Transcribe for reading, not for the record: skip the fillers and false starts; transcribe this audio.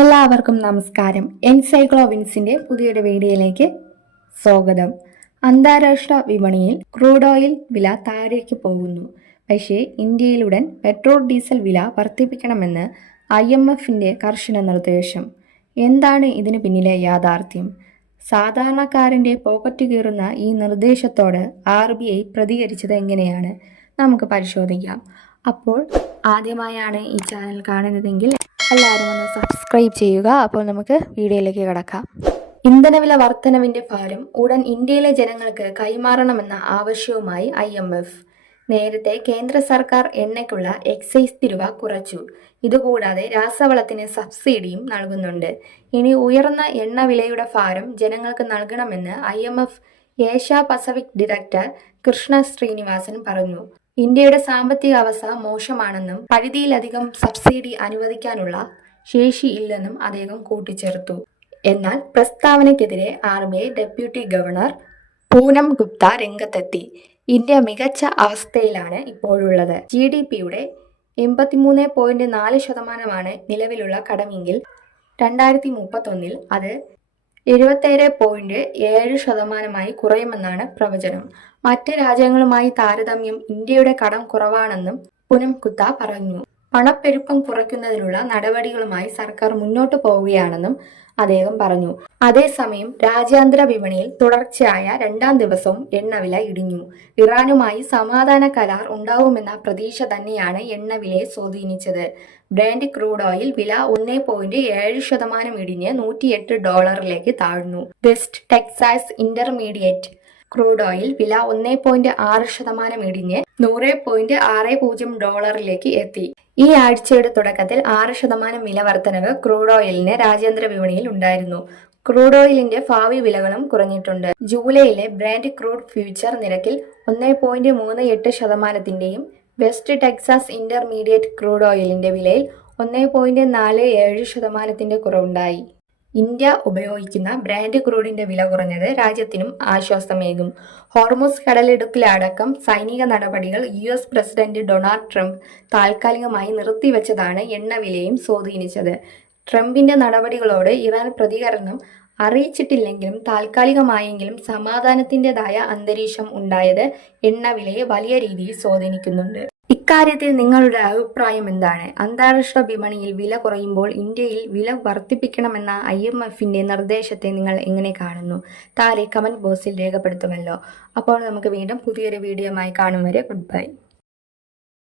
എല്ലാവർക്കും നമസ്കാരം. എൻസൈക്ലോവിൻസിന്റെ പുതിയൊരു വീഡിയോയിലേക്ക് സ്വാഗതം. അന്താരാഷ്ട്ര വിപണിയിൽ ക്രൂഡ് ഓയിൽ വില താഴേക്ക് പോകുന്നു. പക്ഷേ ഇന്ത്യയിലുടൻ പെട്രോൾ ഡീസൽ വില വർദ്ധിപ്പിക്കണമെന്ന് IMFന്റെ കർശന നിർദ്ദേശം. എന്താണ് ഇതിന് പിന്നിലെ യാഥാർത്ഥ്യം? സാധാരണക്കാരന്റെ പോക്കറ്റ് കീറുന്ന ഈ നിർദ്ദേശത്തോട് RBI പ്രതികരിച്ചത് എങ്ങനെയാണ്? നമുക്ക് പരിശോധിക്കാം. അപ്പോൾ ആദ്യമായാണ് ഈ ചാനൽ കാണുന്നതെങ്കിൽ എല്ലാവരും ഒന്ന് സബ്സ്ക്രൈബ് ചെയ്യുക. അപ്പോൾ നമുക്ക് വീഡിയോയിലേക്ക് കടക്കാം. ഇന്ധനവില വർധനവിന്റെ ഭാരം ഉടൻ ഇന്ത്യയിലെ ജനങ്ങൾക്ക് കൈമാറണമെന്ന ആവശ്യവുമായി IMF. നേരത്തെ കേന്ദ്ര സർക്കാർ എണ്ണയ്ക്കുള്ള എക്സൈസ് തീരുവ കുറച്ചു. ഇതുകൂടാതെ രാസവളത്തിന് സബ്സിഡിയും നൽകുന്നുണ്ട്. ഇനി ഉയർന്ന എണ്ണ വിലയുടെ ഭാരം ജനങ്ങൾക്ക് നൽകണമെന്ന് IMF Asia Pacific director Krishna Srinivasan പറഞ്ഞു. ഇന്ത്യയുടെ സാമ്പത്തിക അവസ്ഥ മോശമാണെന്നും പരിധിയിലധികം സബ്സിഡി അനുവദിക്കാനുള്ള ശേഷിയില്ലെന്നും അദ്ദേഹം കൂട്ടിച്ചേർത്തു. എന്നാൽ പ്രസ്താവനയ്ക്കെതിരെ RBI deputy governor Poonam Gupta രംഗത്തെത്തി. ഇന്ത്യ മികച്ച അവസ്ഥയിലാണ് ഇപ്പോഴുള്ളത്. GDPയുടെ 83.4% നിലവിലുള്ള കടമെങ്കിൽ 2031 അത് 77.7% കുറയുമെന്നാണ് പ്രവചനം. മറ്റ് രാജ്യങ്ങളുമായി താരതമ്യം ഇന്ത്യയുടെ കടം കുറവാണെന്നും പൂനം ഗുപ്ത പറഞ്ഞു. പണപ്പെരുപ്പം കുറയ്ക്കുന്നതിനുള്ള നടപടികളുമായി സർക്കാർ മുന്നോട്ടു പോവുകയാണെന്നും അദ്ദേഹം പറഞ്ഞു. അതേസമയം രാജ്യാന്തര വിപണിയിൽ തുടർച്ചയായ രണ്ടാം ദിവസവും എണ്ണവില ഇടിഞ്ഞു. ഇറാനുമായി സമാധാന കരാർ ഉണ്ടാവുമെന്ന പ്രതീക്ഷ തന്നെയാണ് എണ്ണവിലയെ സ്വാധീനിച്ചത്. ബ്രാൻഡ് ക്രൂഡ് ഓയിൽ വില 1.7% ഇടിഞ്ഞ് $108 താഴ്ന്നു. West Texas intermediate crude oil വില 1.6% ഇടിഞ്ഞ് $100.60 എത്തി. ഈ ആഴ്ചയുടെ തുടക്കത്തിൽ 6% വില വർധനവ് ക്രൂഡ് ഓയിലിന് രാജ്യാന്തര വിപണിയിൽ ഉണ്ടായിരുന്നു. ക്രൂഡ് ഓയിലിന്റെ ഭാവി വിലകളും കുറഞ്ഞിട്ടുണ്ട്. ജൂലൈയിലെ ബ്രാൻഡ് ക്രൂഡ് ഫ്യൂച്ചർ നിരക്കിൽ 1.38%-ന്റെയും വെസ്റ്റ് ടെക്സാസ് ഇന്റർമീഡിയറ്റ് ക്രൂഡ് ഓയിലിന്റെ വിലയിൽ 1.47%-ന്റെ കുറവുണ്ടായി. ഇന്ത്യ ഉപയോഗിക്കുന്ന ബ്രാൻഡ് ക്രൂഡിന്റെ വില കുറഞ്ഞത് രാജ്യത്തിനും ആശ്വാസമേകും. ഹോർമുസ് കടലിടുക്കിലടക്കം സൈനിക നടപടികൾ US പ്രസിഡന്റ് ഡൊണാൾഡ് ട്രംപ് താൽക്കാലികമായി നിർത്തിവെച്ചതാണ് എണ്ണവിലയും സ്വാധീനിച്ചത്. ട്രംപിന്റെ നടപടികളോട് ഇറാൻ പ്രതികരണം അറിയിച്ചിട്ടില്ലെങ്കിലും താൽക്കാലികമായെങ്കിലും സമാധാനത്തിൻ്റെതായ അന്തരീക്ഷം ഉണ്ടായത് എണ്ണവിലയെ വലിയ രീതിയിൽ സ്വാധീനിക്കുന്നുണ്ട്. ഇക്കാര്യത്തിൽ നിങ്ങളുടെ അഭിപ്രായം എന്താണ്? അന്താരാഷ്ട്ര വിപണിയിൽ വില കുറയുമ്പോൾ ഇന്ത്യയിൽ വില വർദ്ധിപ്പിക്കണമെന്ന IMFന്റെ നിർദ്ദേശത്തെ നിങ്ങൾ എങ്ങനെ കാണുന്നു? താഴെ കമന്റ് ബോക്സിൽ രേഖപ്പെടുത്തുമല്ലോ. അപ്പോൾ നമുക്ക് വീണ്ടും പുതിയൊരു വീഡിയോയുമായി കാണും വരെ ഗുഡ് ബൈ.